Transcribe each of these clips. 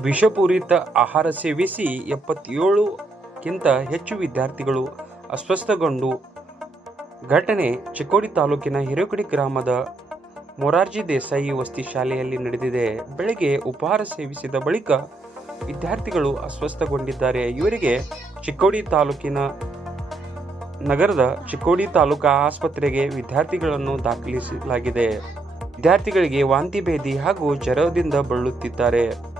ವಿಷಪೂರಿತ ಆಹಾರ ಸೇವಿಸಿ ಎಪ್ಪತ್ತೇಳುಕ್ಕಿಂತ ಹೆಚ್ಚು ವಿದ್ಯಾರ್ಥಿಗಳು ಅಸ್ವಸ್ಥಗೊಂಡು, ಘಟನೆ ಚಿಕ್ಕೋಡಿ ತಾಲೂಕಿನ ಹಿರೇಕುಡಿ ಗ್ರಾಮದ ಮೊರಾರ್ಜಿ ದೇಸಾಯಿ ವಸ್ತಿ ಶಾಲೆಯಲ್ಲಿ ನಡೆದಿದೆ. ಬೆಳಗ್ಗೆ ಉಪಹಾರ ಸೇವಿಸಿದ ಬಳಿಕ ವಿದ್ಯಾರ್ಥಿಗಳು ಅಸ್ವಸ್ಥಗೊಂಡಿದ್ದಾರೆ. ಇವರಿಗೆ ಚಿಕ್ಕೋಡಿ ತಾಲೂಕಿನ ನಗರದ ಚಿಕ್ಕೋಡಿ ತಾಲೂಕಾ ಆಸ್ಪತ್ರೆಗೆ ವಿದ್ಯಾರ್ಥಿಗಳನ್ನು ದಾಖಲಿಸಲಾಗಿದೆ. ವಿದ್ಯಾರ್ಥಿಗಳಿಗೆ ವಾಂತಿ ಭೇದಿ ಹಾಗೂ ಜ್ವರದಿಂದ ಬಳಲುತ್ತಿದ್ದಾರೆ.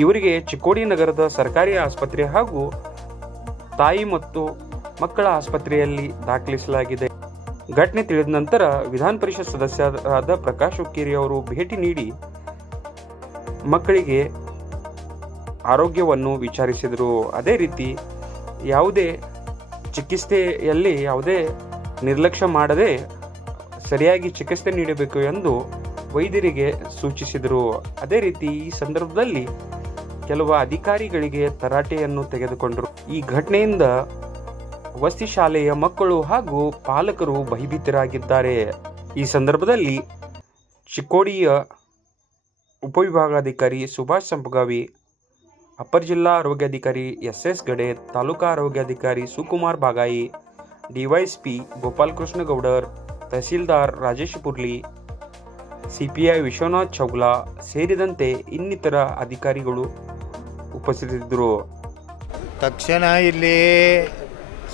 ಇವರಿಗೆ ಚಿಕ್ಕೋಡಿ ನಗರದ ಸರ್ಕಾರಿ ಆಸ್ಪತ್ರೆ ಹಾಗೂ ತಾಯಿ ಮತ್ತು ಮಕ್ಕಳ ಆಸ್ಪತ್ರೆಯಲ್ಲಿ ದಾಖಲಿಸಲಾಗಿದೆ. ಘಟನೆ ತಿಳಿದ ನಂತರ ವಿಧಾನ ಪರಿಷತ್ ಸದಸ್ಯರಾದ ಪ್ರಕಾಶ್ ಹುಕ್ಕೇರಿ ಅವರು ಭೇಟಿ ನೀಡಿ ಮಕ್ಕಳಿಗೆ ಆರೋಗ್ಯವನ್ನು ವಿಚಾರಿಸಿದರು. ಅದೇ ರೀತಿ ಯಾವುದೇ ಚಿಕಿತ್ಸೆಯಲ್ಲಿ ಯಾವುದೇ ನಿರ್ಲಕ್ಷ್ಯ ಮಾಡದೆ ಸರಿಯಾಗಿ ಚಿಕಿತ್ಸೆ ನೀಡಬೇಕು ಎಂದು ವೈದ್ಯರಿಗೆ ಸೂಚಿಸಿದರು. ಅದೇ ರೀತಿ ಈ ಸಂದರ್ಭದಲ್ಲಿ ಕೆಲವು ಅಧಿಕಾರಿಗಳಿಗೆ ತರಾಟೆಯನ್ನು ತೆಗೆದುಕೊಂಡರು. ಈ ಘಟನೆಯಿಂದ ವಸತಿ ಶಾಲೆಯ ಮಕ್ಕಳು ಹಾಗೂ ಪಾಲಕರು ಭಯಭೀತರಾಗಿದ್ದಾರೆ. ಈ ಸಂದರ್ಭದಲ್ಲಿ ಚಿಕ್ಕೋಡಿಯ ಉಪವಿಭಾಗಾಧಿಕಾರಿ ಸುಭಾಷ್ ಸಂಪಗಾವಿ, ಅಪರ ಜಿಲ್ಲಾ ಆರೋಗ್ಯಾಧಿಕಾರಿ ಎಸ್ ಎಸ್ ಗಡೆ ತಾಲೂಕಾ ಆರೋಗ್ಯಾಧಿಕಾರಿ ಸುಕುಮಾರ್ ಬಾಗಾಯಿ, ಡಿವೈಎಸ್ಪಿ ಗೋಪಾಲಕೃಷ್ಣ ಗೌಡರ್ ತಹಸೀಲ್ದಾರ್ ರಾಜೇಶ್ ಪುರ್ಲಿ, ಸಿಪಿಐ ವಿಶ್ವನಾಥ್ ಚೌಗ್ಲಾ ಸೇರಿದಂತೆ ಇನ್ನಿತರ ಅಧಿಕಾರಿಗಳು ಉಪಸ್ಥಿತರಿದ್ದರು ತಕ್ಷಣ ಇಲ್ಲಿ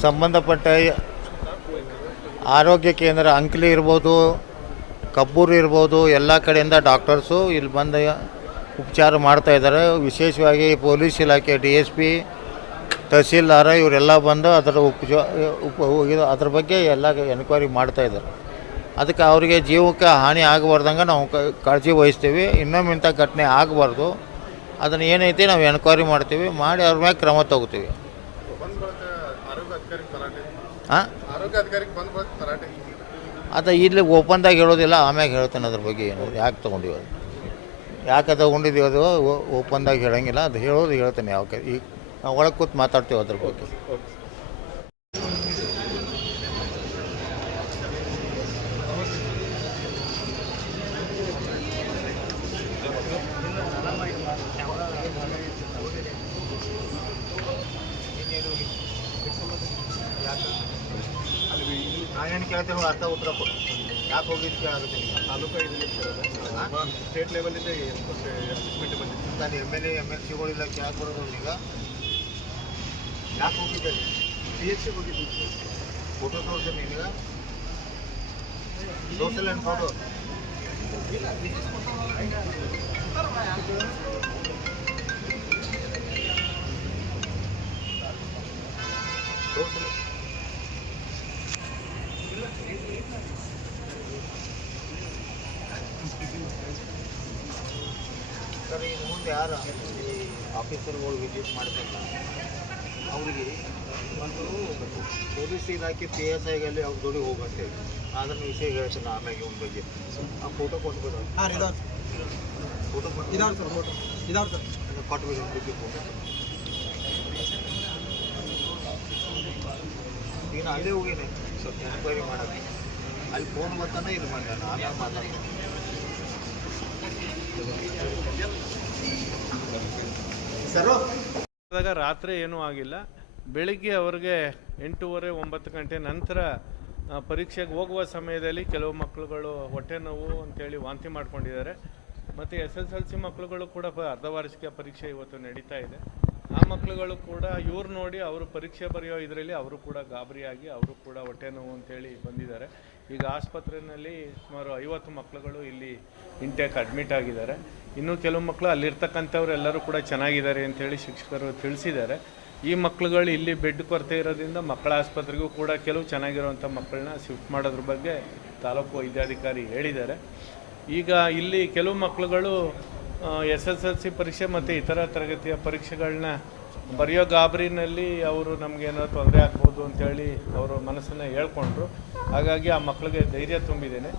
ಸಂಬಂಧಪಟ್ಟ ಆರೋಗ್ಯ ಕೇಂದ್ರ ಅಂಕಲಿ ಇರ್ಬೋದು, ಕಬ್ಬೂರು ಇರ್ಬೋದು, ಎಲ್ಲ ಕಡೆಯಿಂದ ಡಾಕ್ಟರ್ಸು ಇಲ್ಲಿ ಬಂದು ಉಪಚಾರ ಮಾಡ್ತಾ ಇದ್ದಾರೆ. ವಿಶೇಷವಾಗಿ ಪೊಲೀಸ್ ಇಲಾಖೆ, ಡಿ ಎಸ್ ಪಿ, ತಹಸೀಲ್ದಾರ ಇವರೆಲ್ಲ ಬಂದು ಅದರ ಉಪಚ, ಉಪ ಅದ್ರ ಬಗ್ಗೆ ಎಲ್ಲ ಎನ್ಕ್ವೈರಿ ಮಾಡ್ತಾ ಇದ್ದಾರೆ. ಅದಕ್ಕೆ ಅವರಿಗೆ ಜೀವಕ್ಕೆ ಹಾನಿ ಆಗಬಾರ್ದಂಗೆ ನಾವು ಕಾಳಜಿ ವಹಿಸ್ತೀವಿ. ಇನ್ನೊಮ್ಮೆ ಇಂಥ ಘಟನೆ ಆಗಬಾರ್ದು. ಅದನ್ನು ಏನೈತಿ ನಾವು ಎನ್ಕ್ವೈರಿ ಮಾಡ್ತೀವಿ, ಮಾಡಿ ಅವ್ರ ಮ್ಯಾಗ ಕ್ರಮ ತಗೋತೀವಿ. ಹಾಂ ಅದು ಇಲ್ಲಿ ಓಪನ್ದಾಗ ಹೇಳೋದಿಲ್ಲ, ಆಮ್ಯಾಗ ಹೇಳ್ತೇನೆ ಅದ್ರ ಬಗ್ಗೆ ಏನು, ಯಾಕೆ ತೊಗೊಂಡಿವಿ ಅದು ಯಾಕೆ ತೊಗೊಂಡಿದ್ದೀವಿ ಅದು ಓಪನ್ದಾಗ ಹೇಳಂಗಿಲ್ಲ, ಅದು ಹೇಳೋದು ಹೇಳ್ತೇನೆ ಯಾವ ಈಗ ನಾವು ಒಳಗೆ ಕೂತು ಮಾತಾಡ್ತೀವಿ ಅದ್ರ ಬಗ್ಗೆ. ನಾನೇನು ಕೇಳ್ತೇನೆ ಅರ್ಥ ಉತ್ತರ ಕೊಡು ಯಾಕೆ ಹೋಗಿದ್ದು ಕೇಳಾಗುತ್ತೆ ತಾಲೂಕು ಸ್ಟೇಟ್ ಲೆವೆಲಿಂದ ನಾನು M L A M L ಸಿಗಳಿಲ್ಲ ಯಾಕೆ ಬರೋದು ಈಗ ಯಾಕೆ ಹೋಗಿದ್ದೆ ಪಿ ಎಚ್ ಸಿ ಹೋಗಿದ್ದು ಫೋಟೋ ತೋರಿಸ್ತೀನಿ ನಿನಗ ತೋರಿಸಲ್ಲ ಏನು ಫೋಟೋ ತೋರಿಸಲ್ಲ ಮುಂದೆ ಯಾರು ಈ ಆಫೀಸರ್ಗಳು ವಿಸಿಟ್ ಮಾಡ್ತಾರೆ ಅವರಿಗೆ ಒಂದು ಪೊಲೀಸ್ ಇಲಾಖೆ ಪಿ ಎಸ್ ಐಗಲ್ಲಿ ಅವ್ರ ಜೋಡಿ ಹೋಗುತ್ತೆ. ಅದನ್ನ ವಿಷಯ ಹೇಳ್ತೀನಿ ಆಮ್ಯಾಗೆ ಒಂದು ಬಗ್ಗೆ. ಆ ಫೋಟೋ ಕೊಟ್ಬಿಡ. ಫೋಟೋ ಕೊಟ್ಟು ಇದಾವೆ ಸರ್ ಫೋಟೋ ಇದಾವೆ ಸರ್. ಕೊಟ್ಬಿಡು ಒಂದು ಬಗ್ಗೆ ಫೋಟೋ ಈಗ ಅಲ್ಲೇ ಹೋಗಿನಿ. ಸ್ವಲ್ಪ ಎನ್ಕ್ವೈರಿ ಮಾಡೋದು ಅಲ್ಲಿ ಫೋನ್ ಬರ್ತಾನೆ ಇದು ಮಾಡ್ತಾನೆ. ಆಮೇಲೆ ಮಾತಾಡ್ತೀನಿ? ಆದಾಗ ರಾತ್ರಿ ಏನೂ ಆಗಿಲ್ಲ. ಬೆಳಿಗ್ಗೆ ಅವ್ರಿಗೆ ಎಂಟೂವರೆ, ಒಂಬತ್ತು ಗಂಟೆ ನಂತರ ಪರೀಕ್ಷೆಗೆ ಹೋಗುವ ಸಮಯದಲ್ಲಿ ಕೆಲವು ಮಕ್ಕಳುಗಳು ಹೊಟ್ಟೆ ನೋವು ಅಂತೇಳಿ ವಾಂತಿ ಮಾಡ್ಕೊಂಡಿದ್ದಾರೆ. ಮತ್ತು ಎಸ್ ಎಸ್ ಎಲ್ ಸಿ ಮಕ್ಕಳುಗಳು ಕೂಡ ಅರ್ಧ ಅರ್ಧವಾರ್ಷಿಕ ಪರೀಕ್ಷೆ ಇವತ್ತು ನಡೀತಾ ಇದೆ. ಆ ಮಕ್ಕಳುಗಳು ಕೂಡ ಇವ್ರು ನೋಡಿ ಅವರು ಪರೀಕ್ಷೆ ಬರೆಯೋ ಇದರಲ್ಲಿ ಅವರು ಕೂಡ ಗಾಬರಿಯಾಗಿ, ಅವರು ಕೂಡ ಹೊಟ್ಟೆ ನೋವು ಅಂತೇಳಿ ಬಂದಿದ್ದಾರೆ. ಈಗ ಆಸ್ಪತ್ರೆಯಲ್ಲಿ ಸುಮಾರು ಐವತ್ತು ಮಕ್ಕಳುಗಳು ಇಲ್ಲಿ ಇಂಟೇಕ್ ಅಡ್ಮಿಟ್ ಆಗಿದ್ದಾರೆ. ಇನ್ನು ಕೆಲವು ಮಕ್ಕಳು ಅಲ್ಲಿರ್ತಕ್ಕಂಥವ್ರು ಎಲ್ಲರೂ ಕೂಡ ಚೆನ್ನಾಗಿದ್ದಾರೆ ಅಂತೇಳಿ ಶಿಕ್ಷಕರು ತಿಳಿಸಿದ್ದಾರೆ. ಈ ಮಕ್ಕಳುಗಳು ಇಲ್ಲಿ ಬೆಡ್ ಕೊರತೆ ಇರೋದ್ರಿಂದ ಮಕ್ಕಳ ಆಸ್ಪತ್ರೆಗೂ ಕೂಡ ಕೆಲವು ಚೆನ್ನಾಗಿರುವಂಥ ಮಕ್ಕಳನ್ನ ಶಿಫ್ಟ್ ಮಾಡೋದ್ರ ಬಗ್ಗೆ ತಾಲೂಕು ವೈದ್ಯಾಧಿಕಾರಿ ಹೇಳಿದ್ದಾರೆ. ಈಗ ಇಲ್ಲಿ ಕೆಲವು ಮಕ್ಕಳುಗಳು ಎಸ್ ಎಸ್ ಎಲ್ ಸಿ ಪರೀಕ್ಷೆ ಮತ್ತು ಇತರ ತರಗತಿಯ ಪರೀಕ್ಷೆಗಳನ್ನ ಬರೆಯೋ ಗಾಬರಿನಲ್ಲಿ ಅವರು ನಮಗೇನೋ ತೊಂದರೆ ಆಗ್ಬೋದು ಅಂತೇಳಿ ಅವರು ಮನಸ್ಸನ್ನು ಹೇಳ್ಕೊಂಡ್ರು. ಹಾಗಾಗಿ ಆ ಮಕ್ಕಳಿಗೆ ಧೈರ್ಯ ತುಂಬಿದ್ದೇನೆ.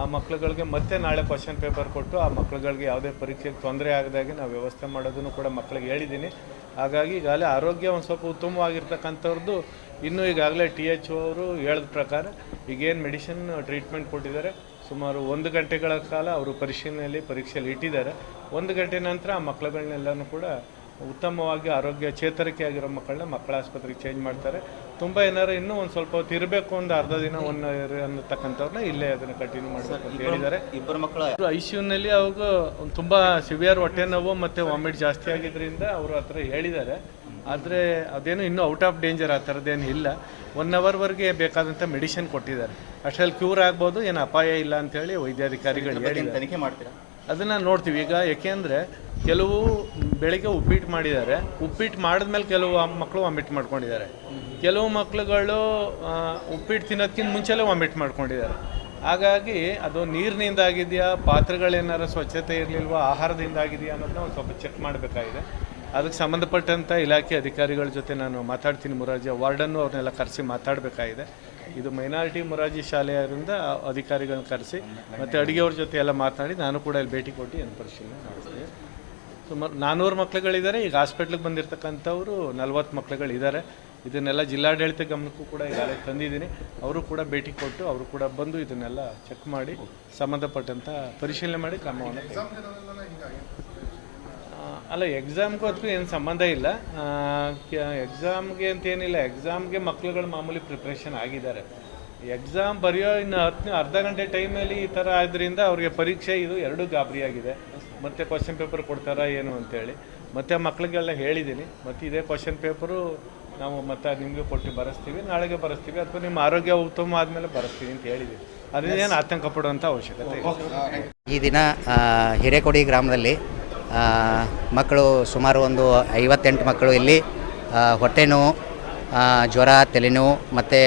ಆ ಮಕ್ಕಳುಗಳಿಗೆ ಮತ್ತೆ ನಾಳೆ ಕ್ವಶನ್ ಪೇಪರ್ ಕೊಟ್ಟು ಆ ಮಕ್ಕಳುಗಳಿಗೆ ಯಾವುದೇ ಪರೀಕ್ಷೆಗೆ ತೊಂದರೆ ಆಗದಾಗೆ ನಾವು ವ್ಯವಸ್ಥೆ ಮಾಡೋದನ್ನು ಕೂಡ ಮಕ್ಕಳಿಗೆ ಹೇಳಿದ್ದೀನಿ. ಹಾಗಾಗಿ ಈಗಾಗಲೇ ಆರೋಗ್ಯ ಒಂದು ಸ್ವಲ್ಪ ಉತ್ತಮವಾಗಿರ್ತಕ್ಕಂಥವ್ರದ್ದು ಇನ್ನೂ ಈಗಾಗಲೇ ಟಿ ಎಚ್ ಅವರು ಹೇಳಿದ ಪ್ರಕಾರ ಈಗೇನು ಮೆಡಿಸಿನ್ ಟ್ರೀಟ್ಮೆಂಟ್ ಕೊಟ್ಟಿದ್ದಾರೆ. ಸುಮಾರು ಒಂದು ಗಂಟೆಗಳ ಕಾಲ ಅವರು ಪರಿಶೀಲನೆಯಲ್ಲಿ ಪರೀಕ್ಷೆಯಲ್ಲಿ ಇಟ್ಟಿದ್ದಾರೆ. ಒಂದು ಗಂಟೆ ನಂತರ ಆ ಮಕ್ಕಳುಗಳನ್ನೆಲ್ಲನೂ ಕೂಡ ಉತ್ತಮವಾಗಿ ಆರೋಗ್ಯ ಚೇತರಿಕೆ ಆಗಿರೋ ಮಕ್ಕಳನ್ನ ಮಕ್ಕಳ ಆಸ್ಪತ್ರೆಗೆ ಚೇಂಜ್ ಮಾಡ್ತಾರೆ. ತುಂಬ ಏನಾರು ಇನ್ನೂ ಒಂದು ಸ್ವಲ್ಪ ಹೊತ್ತು ಇರಬೇಕು ಒಂದು ಅರ್ಧ ದಿನ ಒಂದು ಅವರ್ ಅನ್ನತಕ್ಕಂಥವ್ರನ್ನ ಇಲ್ಲೇ ಅದನ್ನು ಕಂಟಿನ್ಯೂ ಮಾಡಬೇಕು ಅಂತ ಹೇಳಿದ್ದಾರೆ. ಇಬ್ಬರು ಮಕ್ಕಳು ಐ ಸಿ ಯುನಲ್ಲಿ ಅವಾಗ ತುಂಬ ಸಿವಿಯರ್ ಹೊಟ್ಟೆ ನೋವು ಮತ್ತು ವಾಮಿಟ್ ಜಾಸ್ತಿ ಆಗಿದ್ದರಿಂದ ಅವರು ಆ ಥರ ಹೇಳಿದ್ದಾರೆ ಆದರೆ ಅದೇನು ಇನ್ನೂ ಔಟ್ ಆಫ್ ಡೇಂಜರ್ ಆ ಥರದ್ದೇನು ಇಲ್ಲ. ಒನ್ ಅವರ್ವರೆಗೆ ಬೇಕಾದಂಥ ಮೆಡಿಸಿನ್ ಕೊಟ್ಟಿದ್ದಾರೆ. ಅಷ್ಟರಲ್ಲಿ ಕ್ಯೂರ್ ಆಗ್ಬೋದು ಏನು ಅಪಾಯ ಇಲ್ಲ ಅಂತೇಳಿ ವೈದ್ಯಾಧಿಕಾರಿಗಳು ತನಿಖೆ ಮಾಡ್ತೀರಾ? ಅದನ್ನು ನೋಡ್ತೀವಿ. ಈಗ ಯಾಕೆಂದರೆ ಕೆಲವು ಬೆಳಿಗ್ಗೆ ಉಪ್ಪಿಟ್ಟು ಮಾಡಿದ್ದಾರೆ. ಉಪ್ಪಿಟ್ಟು ಮಾಡಿದ್ಮೇಲೆ ಕೆಲವು ಮಕ್ಕಳು ವಾಮಿಟ್ ಮಾಡ್ಕೊಂಡಿದ್ದಾರೆ. ಕೆಲವು ಮಕ್ಕಳುಗಳು ಉಪ್ಪಿಟ್ಟು ತಿನ್ನೋದಕ್ಕಿಂತ ಮುಂಚೆಲೇ ವಾಮಿಟ್ ಮಾಡ್ಕೊಂಡಿದ್ದಾರೆ. ಹಾಗಾಗಿ ಅದು ನೀರಿನಿಂದ ಆಗಿದೆಯಾ ಪಾತ್ರೆಗಳೇನಾರು ಸ್ವಚ್ಛತೆ ಇರಲಿಲ್ವಾ, ಆಹಾರದಿಂದ ಆಗಿದೆಯಾ ಅನ್ನೋದನ್ನ ಒಂದು ಸ್ವಲ್ಪ ಚೆಕ್ ಮಾಡಬೇಕಾಗಿದೆ. ಅದಕ್ಕೆ ಸಂಬಂಧಪಟ್ಟಂಥ ಇಲಾಖೆ ಅಧಿಕಾರಿಗಳ ಜೊತೆ ನಾನು ಮಾತಾಡ್ತೀನಿ ಮುರಾರ್ಜಿ. ವಾರ್ಡನ್ನು ಅವ್ರನ್ನೆಲ್ಲ ಕರೆಸಿ ಮಾತಾಡಬೇಕಾಗಿದೆ. ಇದು ಮೈನಾರಿಟಿ ಮುರಾರ್ಜಿ ಶಾಲೆಯರಿಂದ ಅಧಿಕಾರಿಗಳನ್ನ ಕರೆಸಿ ಮತ್ತು ಅಡುಗೆಯವ್ರ ಜೊತೆ ಎಲ್ಲ ಮಾತನಾಡಿ ನಾನು ಕೂಡ ಇಲ್ಲಿ ಭೇಟಿ ಕೊಟ್ಟು ಏನು ಪರಿಶೀಲನೆ ಮಾಡಿಸ್ತೀನಿ ಸುಮಾರು ನಾನ್ನೂರು ಮಕ್ಕಳುಗಳಿದ್ದಾರೆ ಈಗ ಹಾಸ್ಪಿಟ್ಲಿಗೆ ಬಂದಿರತಕ್ಕಂಥವ್ರು ನಲ್ವತ್ತು ಮಕ್ಕಳುಗಳಿದ್ದಾರೆ ಇದನ್ನೆಲ್ಲ ಜಿಲ್ಲಾಡಳಿತ ಗಮನಕ್ಕೂ ಕೂಡ ಈಗಾಗಲೇ ತಂದಿದ್ದೀನಿ. ಅವರು ಕೂಡ ಭೇಟಿ ಕೊಟ್ಟು ಅವರು ಕೂಡ ಬಂದು ಇದನ್ನೆಲ್ಲ ಚೆಕ್ ಮಾಡಿ ಸಂಬಂಧಪಟ್ಟಂಥ ಪರಿಶೀಲನೆ ಮಾಡಿ ಕ್ರಮವನ್ನು ಅಲ್ಲ ಎಕ್ಸಾಮ್ಗೂ ಅದಕ್ಕೂ ಏನು ಸಂಬಂಧ ಇಲ್ಲ. ಎಕ್ಸಾಮ್ಗೆ ಅಂತ ಏನಿಲ್ಲ. ಎಕ್ಸಾಮ್ಗೆ ಮಕ್ಳುಗಳು ಮಾಮೂಲಿ ಪ್ರಿಪ್ರೇಷನ್ ಆಗಿದ್ದಾರೆ. ಎಕ್ಸಾಮ್ ಬರೆಯೋ ಇನ್ನು ಹತ್ತು ಅರ್ಧ ಗಂಟೆ ಟೈಮಲ್ಲಿ ಈ ಥರ ಆದ್ದರಿಂದ ಅವ್ರಿಗೆ ಪರೀಕ್ಷೆ ಇದು ಎರಡೂ ಗಾಬರಿಯಾಗಿದೆ ಮತ್ತೆ ಕ್ವಶನ್ ಪೇಪರ್ ಕೊಡ್ತಾರಾ ಏನು ಅಂತೇಳಿ. ಮತ್ತೆ ಮಕ್ಳಿಗೆಲ್ಲ ಹೇಳಿದ್ದೀನಿ ಮತ್ತು ಇದೇ ಕ್ವಶನ್ ಪೇಪರು ನಾವು ಮತ್ತೆ ನಿಮಗೆ ಕೊಟ್ಟು ಬರೆಸ್ತೀವಿ. ನಾಳೆಗೆ ಬರೆಸ್ತೀವಿ. ಅಥವಾ ನಿಮ್ಮ ಆರೋಗ್ಯ ಉತ್ತಮ ಆದಮೇಲೆ ಬರೆಸ್ತೀವಿ ಅಂತ ಹೇಳಿದ್ದೀವಿ ಅದರಿಂದ ಏನು ಆತಂಕ ಪಡುವಂಥ ಅವಶ್ಯಕತೆ ಈ ದಿನ ಹಿರೇಕೊಡಿ ಗ್ರಾಮದಲ್ಲಿ ಮಕ್ಕಳು ಸುಮಾರು ಒಂದು ಐವತ್ತೆಂಟು ಮಕ್ಕಳು ಇಲ್ಲಿ ಹೊಟ್ಟೆ ನೋವು ಜ್ವರ ತಲೆನೋವು ಮತ್ತು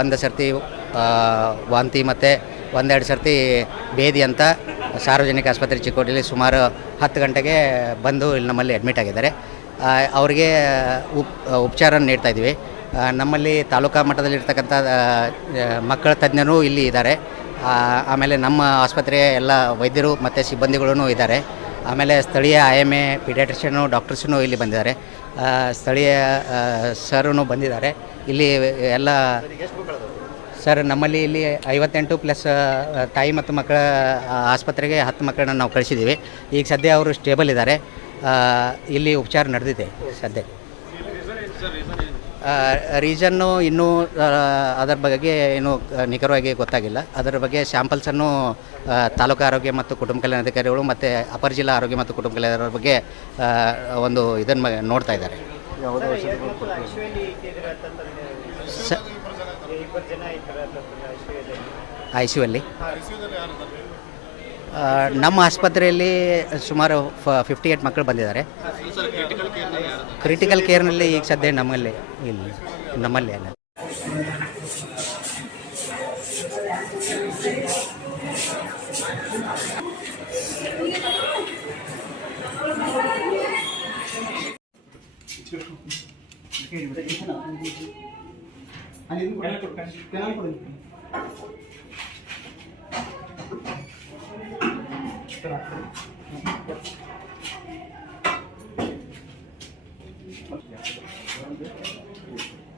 ಒಂದು ಸರ್ತಿ ವಾಂತಿ, ಮತ್ತು ಒಂದೆರಡು ಸರ್ತಿ ಭೇದಿ ಅಂತ ಸಾರ್ವಜನಿಕ ಆಸ್ಪತ್ರೆ ಚಿಕ್ಕೋಟಿಲಿ ಸುಮಾರು ಹತ್ತು ಗಂಟೆಗೆ ಬಂದು ಇಲ್ಲಿ ನಮ್ಮಲ್ಲಿ ಅಡ್ಮಿಟ್ ಆಗಿದ್ದಾರೆ. ಅವರಿಗೆ ಉಪ್, ಉಪಚಾರ ನೀಡ್ತಾ ಇದ್ದೀವಿ. ನಮ್ಮಲ್ಲಿ ತಾಲೂಕಾ ಮಟ್ಟದಲ್ಲಿರ್ತಕ್ಕಂಥ ಮಕ್ಕಳ ತಜ್ಞರು ಇಲ್ಲಿ ಇದ್ದಾರೆ. ಆಮೇಲೆ ನಮ್ಮ ಆಸ್ಪತ್ರೆಯ ಎಲ್ಲ ವೈದ್ಯರು ಮತ್ತು ಸಿಬ್ಬಂದಿಗಳೂ ಇದ್ದಾರೆ. ಆಮೇಲೆ ಸ್ಥಳೀಯ ಐ ಎಂ ಎ, ಪಿಡಿಯಾಟ್ರಿಷಿಯನು, ಡಾಕ್ಟರ್ಸನು ಇಲ್ಲಿ ಬಂದಿದ್ದಾರೆ. ಸ್ಥಳೀಯ ಸರೂ ಬಂದಿದ್ದಾರೆ. ಇಲ್ಲಿ ಎಲ್ಲ ಸರ್, ನಮ್ಮಲ್ಲಿ ಇಲ್ಲಿ ಐವತ್ತೆಂಟು ಪ್ಲಸ್ ತಾಯಿ ಮತ್ತು ಮಕ್ಕಳ ಆಸ್ಪತ್ರೆಗೆ ಹತ್ತು ಮಕ್ಕಳನ್ನ ನಾವು ಕಳಿಸಿದ್ದೀವಿ. ಈಗ ಸದ್ಯ ಅವರು ಸ್ಟೇಬಲ್ ಇದ್ದಾರೆ. ಇಲ್ಲಿ ಉಪಚಾರ ನಡೆದಿದೆ ಸದ್ಯ. ರೀಸನ್ನು ಇನ್ನೂ ಅದರ ಬಗ್ಗೆ ಏನು ನಿಖರವಾಗಿ ಗೊತ್ತಾಗಿಲ್ಲ. ಅದರ ಬಗ್ಗೆ ಸ್ಯಾಂಪಲ್ಸನ್ನು ತಾಲೂಕು ಆರೋಗ್ಯ ಮತ್ತು ಕುಟುಂಬ ಕಲ್ಯಾಣ ಅಧಿಕಾರಿಗಳು ಮತ್ತು ಅಪರ ಜಿಲ್ಲಾ ಆರೋಗ್ಯ ಮತ್ತು ಕುಟುಂಬ ಕಲ್ಯಾಣ ಬಗ್ಗೆ ಒಂದು ಇದನ್ನು ನೋಡ್ತಾ ಇದ್ದಾರೆ. ಸ ಐ ಸಿ ಅಲ್ಲಿ. ಆ, ನಮ್ಮ ಆಸ್ಪತ್ರೆಯಲ್ಲಿ ಸುಮಾರು ಫಿಫ್ಟಿ ಏಯ್ಟ್ ಮಕ್ಕಳು ಬಂದಿದ್ದಾರೆ. ಕ್ರಿಟಿಕಲ್ ಕೇರ್ನಲ್ಲಿ ಈಗ ಸದ್ಯ ನಮ್ಮಲ್ಲಿ ಇಲ್ಲಿ, ನಮ್ಮಲ್ಲಿ ಅಲ್ಲ.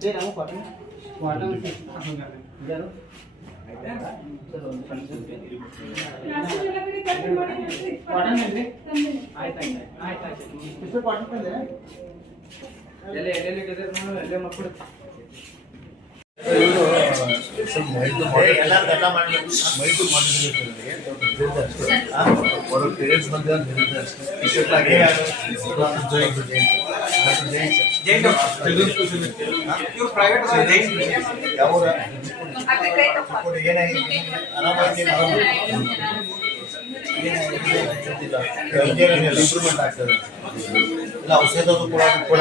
तेरा वो कॉटन कॉटन जरो कॉटन में ले आयता आयता इसमें कॉटन में ले ले ले ले किधर मैं ले मत पड़। ಇಂಪ್ರೂವ್ಮೆಂಟ್ ಆಗ್ತದೆ ಇಲ್ಲ ಔಷಧ ಕೂಡ ಕೂಡ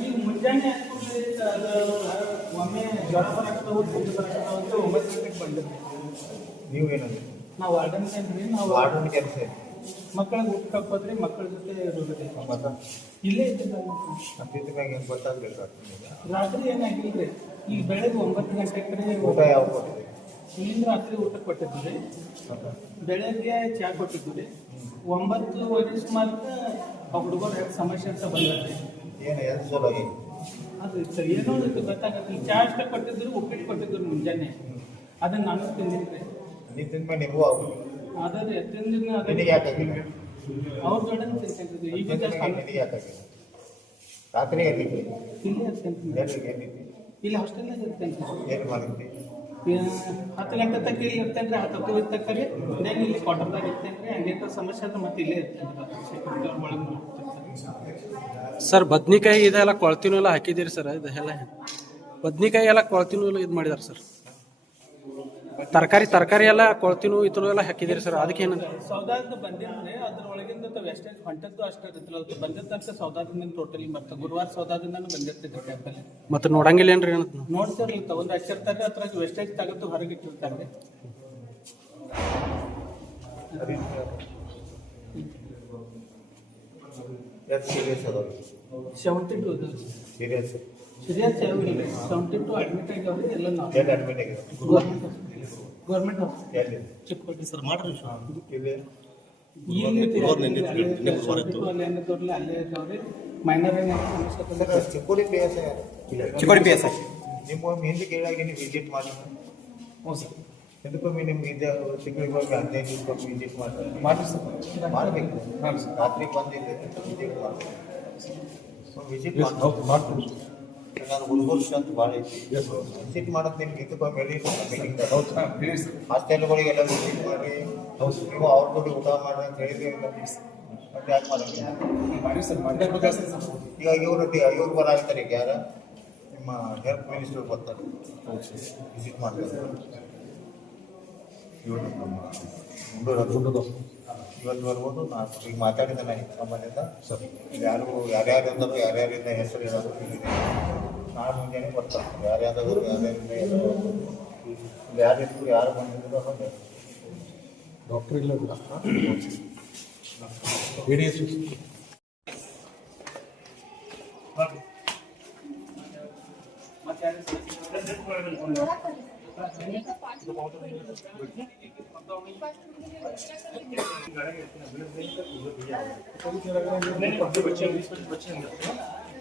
ನೀವು ಮುಂಜಾನೆ ಹಾಕೊಂಡಿದ್ದ ಒಮ್ಮೆ ನಾವು ವಾರ್ಡನ್ ರೀ ನಾವು ವಾರ್ಡನ್ ಕೆಲಸ ಮಕ್ಕಳಿಗೆ ಊಟ ಹಾಕೋದ್ರಿ ಮಕ್ಕಳ ಜೊತೆ ಇರೋದಿಲ್ಲ ಇಲ್ಲೇ ಇದ್ದಿದ್ದಾಗ ಮ್ಯಾಗ ಏನು ಗೊತ್ತಾಗಲಿಲ್ಲ ರಾತ್ರಿ ಏನಾಗಿಲ್ರಿ? ಈಗ ಬೆಳಗ್ಗೆ ಒಂಬತ್ತು ಗಂಟೆ ಕಡೆ ಊಟ ಯಾವ ಕೊಟ್ಟಿದ್ರಿ? ಇಲ್ಲಿಂದ ರಾತ್ರಿ ಊಟ ಕೊಟ್ಟಿದ್ವಿ ಬೆಳಗ್ಗೆ ಚಹಾ ಕೊಟ್ಟಿದ್ವಿ ರೀ ಒಂಬತ್ತುವರೆ ಮಾತ್ರ ಆ ಹುಡುಗರು ಎರಡು ಸಮಸ್ಯೆ ಅಂತ ಬಂದ್ರಿ ಏನು ಎರಡು ಆಗಿ ಅದು ಸರಿ ಏನೋ ಗೊತ್ತಾಗತ್ತೆ. ಚಹಾ ಅಷ್ಟೇ ಕೊಟ್ಟಿದ್ರು ಉಪ್ಪಿಟ್ಟು ಕೊಟ್ಟಿದ್ರು ಮುಂಜಾನೆ. ಅದನ್ನ ನಾನು ತಿಂದಿದ್ರಿ ನೀವು ತಿಂದ್ಮೇಲೆ ನಿಮಗೂ ಆಗುತ್ತೆ ಅದೇ ತಿಂದಿನ ನಿನಗೆ ಯಾಕೆ ಆಗಿಲ್ಲ ಅವ್ರ ಜೋಡಿ ತಿಂತಿದ್ವಿ ಈಗ ತಿಂದ್ಮೇಲೆ ನಿನಗೆ ಯಾಕೆ ಆಗಿಲ್ಲ ರಾತ್ರಿ ಎಲ್ಲಿದ್ದಿ ಎಲ್ಲಿದ್ದಿ ಇಲ್ಲಿ ಹಾಸ್ಟೆಲ್ನಾಗ ಇರ್ತೇನೆ ಏನು ಮಾಡಿದ್ದಿ ಹತ್ತು ಗಂಟೆ ತಕ್ಕ ಇಲ್ಲಿ ಇರ್ತೇನೆ ರೀ ಹತ್ತು ಹತ್ತು ತನಕ ರೀ ಇಲ್ಲಿ ಕ್ವಾರ್ಟರ್ದಾಗ ಇರ್ತೇನೆ ರೀ ಹಂಗೇನ ಸಮಸ್ಯೆ ಆದ್ರೆ ಮತ್ತೆ ಇಲ್ಲೇ ಇರ್ತೇನೆ ಒಳಗೆ ಸರ್ ಬದ್ನಿಕಾಯಿ ಇದೆಲ್ಲ ಕೊಳ್ತಿನೂ ಎಲ್ಲ ಹಾಕಿದ್ದೀರಿ ಸರ್ ಇದೆಲ್ಲ. ಬದ್ನಿಕಾಯಿ ಎಲ್ಲ ಕೊಳ್ತಿನೂ ಎಲ್ಲ ಇದು ಮಾಡಿದಾರೆ ಸರ್. ತರಕಾರಿ ತರಕಾರಿ ಎಲ್ಲ ಕೊಳ್ತಿನೂ ಇತರು ಎಲ್ಲ ಹಾಕಿದಿರಿ ಸರ್. ಅದಕ್ಕೆ ಏನಂತ? ಸೌದಾದಿಂದ ಬಂದಿದ್ದೆ ಅದ್ರೊಳಗಿಂದ ವೆಸ್ಟೇಜ್ ಹೊಂಟದ್ದು ಅಷ್ಟೇ ಇರ್ತಲ್ಲ ಅದು ಬಂದಿದ್ದಂತ ಸೌದಾದಿಂದ ಟೋಟಲಿ ಮತ್ತೆ ಗುರುವಾರ ಸೌದಾದಿಂದನೂ ಬಂದಿರ್ತಿದ್ದೆ ಟೆಂಪಲ್ ಮತ್ತೆ ನೋಡಂಗಿಲ್ಲ ಏನ್ರಿ ಏನಂತ? ನೋಡ್ತಿರ್ಲಿ ತಗೊಂಡು ಹಚ್ಚಿರ್ತಾರೆ ಅದ್ರಾಗ ವೆಸ್ಟೇಜ್ ತೆಗೆದು ಹೊರಗೆ ಇಟ್ಟಿರ್ತಾರೆ. ಸೀರಿಯಸ್ ಅದಾವೆ ಸೆವೆಂಟಿ ಟು ಸೀರಿಯಸ್ ಸೀರಿಯಸ್ ಯಾವ ಇಲ್ಲ ಸೆವೆಂಟಿ ಟು ಅಡ್ಮಿಟ್ ಆಗ್ಯಾವ್ರಿ ಎಲ್ಲ ನಾವು ಎಲ್ಲಿ ಅಡ್ಮಿಟ್ ಆಗಿದೆ ಗೌರ್ಮೆಂಟ್ ಎಲ್ಲಿ ಚಿಕ್ಕೋಟಿ ಸರ್ ಇಲ್ಲಿ ಇಲ್ಲಿ ಅಲ್ಲೇ ಅಲ್ಲೇ ಇದ್ದಾವ್ರಿ ಮೈನರ್ ಏನಾದ್ರು sir Chikkodi P S Chikkodi P S I ನಿಮ್ಗೊಮ್ಮೆ ಹಿಂದೆ ಕೇಳಾಗಿ ನೀವು ವಿಸಿಟ್ ಮಾಡಿ. ಹ್ಞೂ ಸರ್. ಇದಕ್ಕೊಮ್ಮೆ ನಿಮ್ಗೆ ಇದು ತಿಂಗಳಿಗೆ ಒಮ್ಮೆ ಹದಿನೈದು ದಿವಸಕ್ಕೊಮ್ಮೆ ವಿಸಿಟ್ ಮಾಡ್ತಾರೆ. ಮಾಡಿ ಸರ್. ಮಾಡಬೇಕು. ಹಾಂ ಸರ್. ರಾತ್ರಿ ಬಂದಿದ್ದೆ ವಿಸಿಟ್ ಮಾಡ್ತಾರೆ ವಿಸಿಟ್ ಮಾಡ್ತೀನಿ ನಾನು ಹುಡುಗರು ಅಂತ ಭಾಳ ವಿಸಿಟ್ ಮಾಡೋದು ನಿಮ್ಗೆ ಇದಕ್ಕೊಮ್ಮೆ ಹೇಳಿ ಮೀಟಿಂಗ್ ಹಾಸ್ಟೆಲ್ಗಳಿಗೆಲ್ಲ ವಿಸಿಟ್ ಮಾಡಿ. ನೀವು ಅವ್ರ ಊಟ ಮಾಡಿ ಅಂತ ಹೇಳಿದ್ರಿ ಯಾಕೆ ಮಾಡೋದು ಈಗ ಇವರು ಇವ್ರು ಬರಾಗ್ತಾರೆ ಈಗ ಯಾರ? ನಿಮ್ಮ ಹೆಲ್ತ್ ಮಿನಿಸ್ಟರ್ ಬರ್ತಾರೆ. ವಿಸಿಟ್ ಮಾಡ್ತಾರೆ. ಇವರು ಮುಂಡೂರು ಇವತ್ತು ಬರ್ಬೋದು. ನಾನು ಈಗ ನಾನು ಯಾರು ಯಾರ್ಯಾರಿಂದ ಯಾರ್ಯಾರಿಂದ ಹೆಸರು ಇರೋದು ನಾಳೆ ಮುಂಜಾನೆ ಬರ್ತಾರೆ ಯಾರು ಯಾವ್ದಾದ್ರು ಯಾರು ಇತ್ತು ಯಾರು ಬಂದಿದ್ರು ಹೋದೆ ಡಾಕ್ಟರ್ ಇಲ್ಲ ಕೂಡ ಡಿ ಡಿ ಎಸ್ बच्चे बच्चे